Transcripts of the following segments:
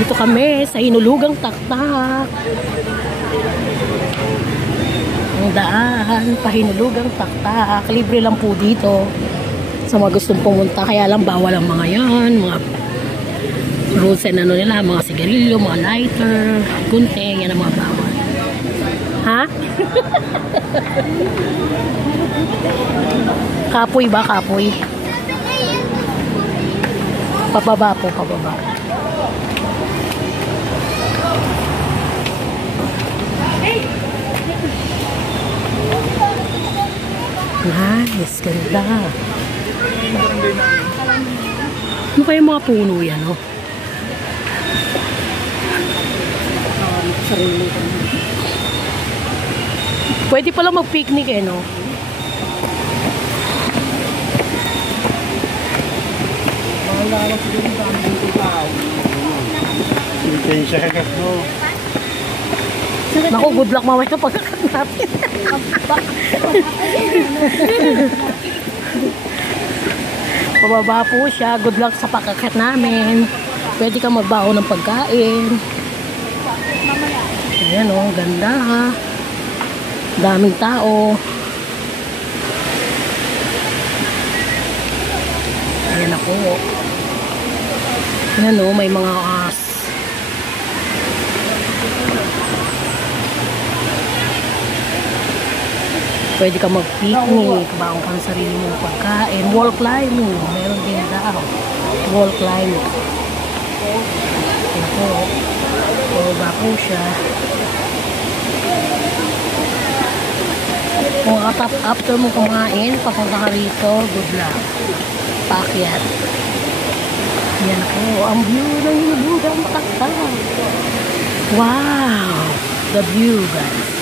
Dito kami sa Hinulugang Taktak. Ang daan, Pahinulugang Taktak. Libre lang po dito sa mga gustong pumunta. Kaya lang bawal ang mga yan, mga rules and ano nila, mga sigarilyo, mga lighter, gunting, yan ang mga bawal. Ha? Kapoy ba? Kapoy? Pababa po, pababa. Nice, ganda. Ano kayo mga puno yan, no? Pwede pala mag-picnic eh, no? Naku, good luck mamaya pagkakat natin. Pababa po siya. Good luck sa pagkakat namin. Pwede ka magbaho ng pagkain. Ayan o, ganda ha. Daming tao. Ayan ako. Ayan o, may mga pwede ka mag-picnic, baong kang sarili mong pagkain. Wall climbing, meron din daw. Wall climbing. Ito, baba po siya. Kung after mo kumain, papunta ka rito, good luck. Paakyat. Yan po, ang view ng Hinulugang Taktak. Wow! The view, guys.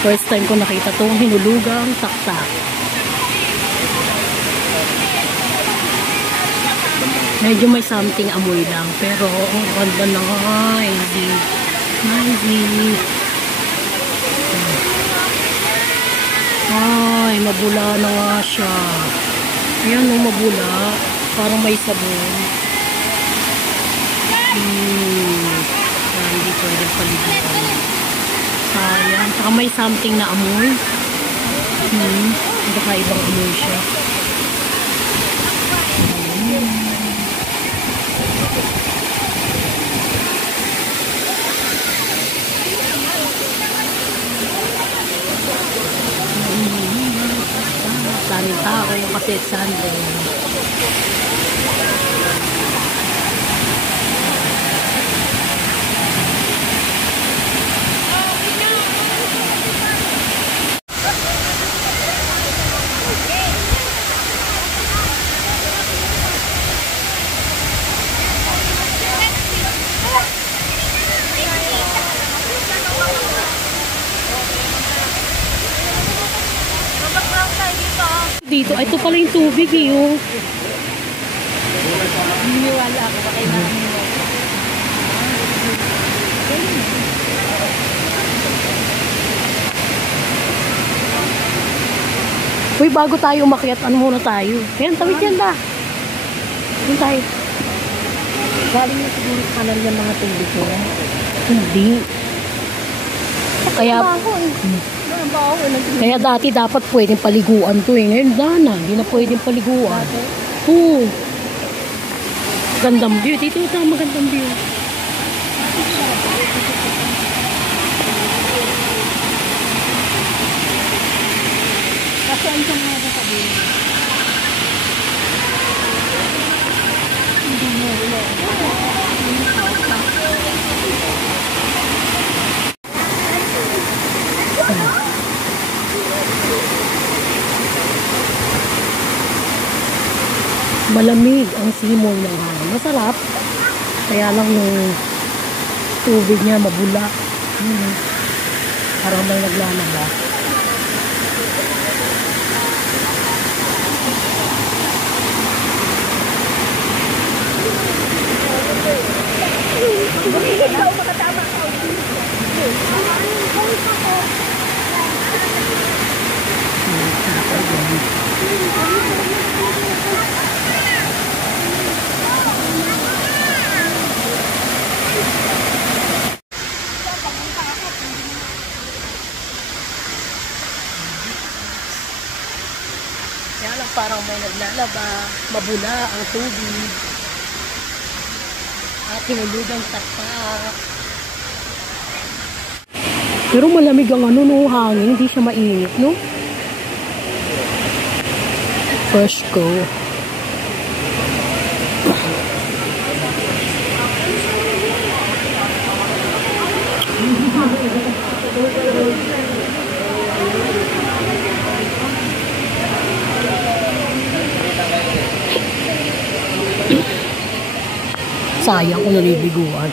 First time ko nakita itong Hinulugang Taktak. Medyo may something amoy lang. Pero ang ganda na nga. Easy. Ay, mabula na nga siya. Ayan o, mabula. Parang may sabon. Hindi pwede palibutan. Sayang. Saka may something na amoy. Baka ibang amoy siya. Daming tao kasi Sunday. Dito, ito pala yung tubig eh, oh. Hiniwala ako, baka yung uy, bago tayo umakyat, ano muna tayo? Yan, tawid yan ba? Yan tayo. Galing na siguro sa kanan yung mga tubig ko. Hindi. Kaya dati dapat pwedeng paliguan to eh. Ngayon na, hindi na pwedeng paliguan. Oo. Gandang view. Dito ito, magandang view. Kasi ang siyang mga sabihin. Hindi mo ulo. Malamig ang simol ng hangin. Masarap. Kaya lang yung tubig niya mabula. Parang may naglalaba. Kaya lang parang may naglalaba, mabula ang tubig. At hinulugang tatak. Pero malamig ang ano, no, hangin. Hindi siya mainit, no? Fresh go. Sayang kung nalibiguan.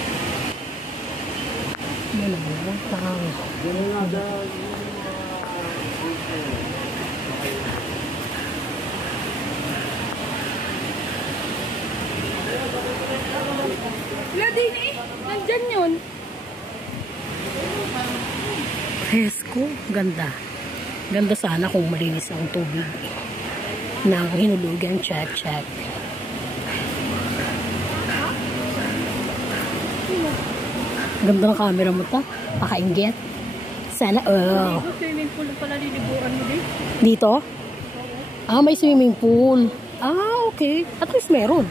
Nandyan yun. Presko. Ganda. Ganda sana kung malinis ang tubig ng hinulugan. Check, check. Ganda ng camera mo to. Pakainggit. Sana, oh. Swimming pool pala liliburan mo din. Dito? Ah, may swimming pool. Ah, okay. At least meron.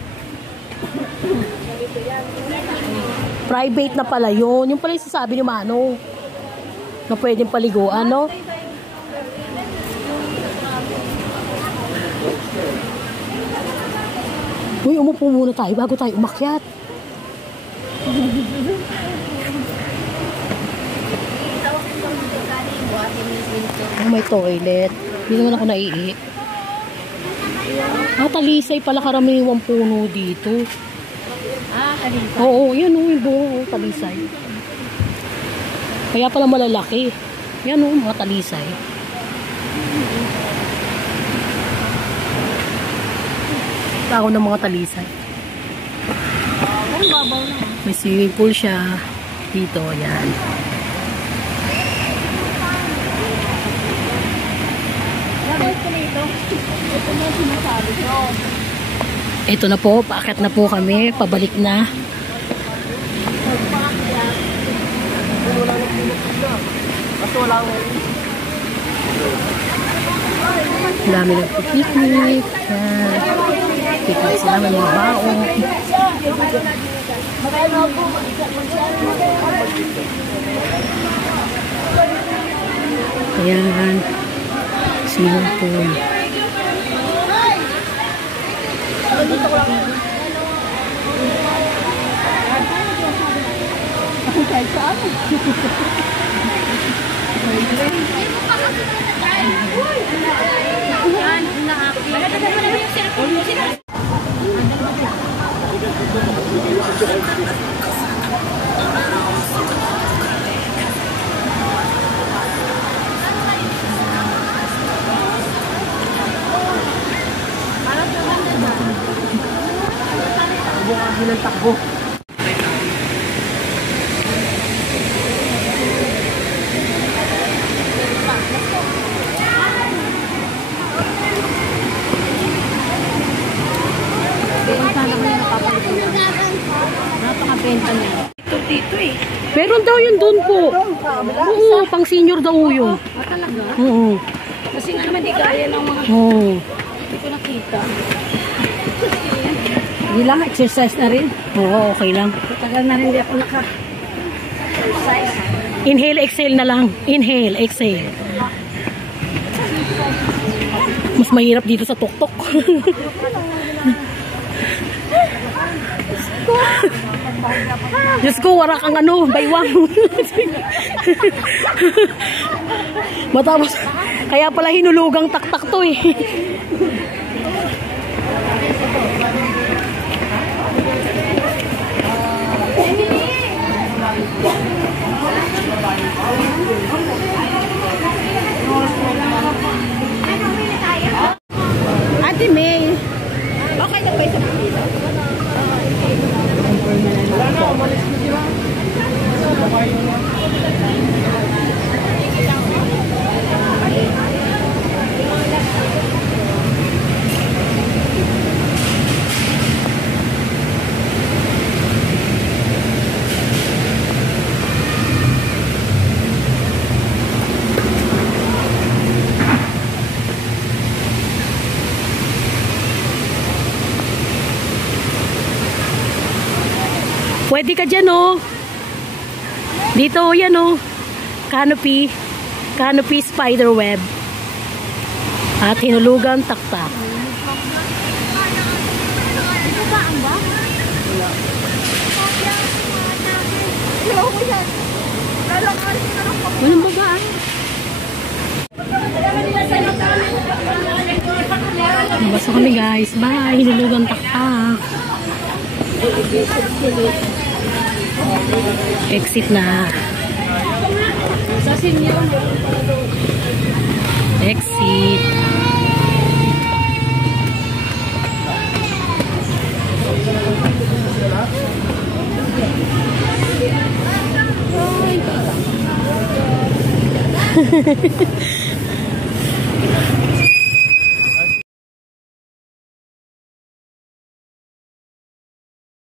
Private na pala yun. Yung pala yung sasabi ni Manong na pwedeng paliguan, no? Uy, umupo muna tayo bago tayo umakyat. Oh, may toilet. Hindi naman ako naiihi. Ah, talisay pala karamiwang puno dito. Ah, talisay. Oo, yan o, yung buong talisay. Kaya pala malalaki. Yan o, mga talisay. Tao ng mga talisay. Ang babaw na. May swimming pool siya. Dito, yan. Nabalik ko na ito. Ito na sinasabi ko. Ito na po, paakyat na po kami. Pabalik na. Ang dami nagpipiknik. Picnic sila, may mga baong. Ayan. Swimming pool. Takbo. Napakabenta niya. Ito dito eh. Meron daw yun doon po. Oo, pang senior daw yun. Ah, talaga? Oo. Kasi nga naman di gaya ng mga Oo. hindi ko nakita. Hindi lang, exercise na rin. Oo, okay lang. Tagal na rin di ako Inhale, exhale na lang. Inhale, exhale. Mas mahirap dito sa tuktok. Diyos ko, wala kang ano, baywang. Matapos, kaya pala hinulugang taktak to eh. Ate May. Okay na ba isa? Wala na, umalis na. Pwede ka dyan, oh. Dito, yan, oh. Canopy. Canopy spider web. At hinulugang taktak. Babaan ba? Wala. Ayaw ko yan. Lalakarin ko na lang po. Walang babaan. Nabasa kami, guys. Bye. Hinulugang taktak. Exit na. Exit.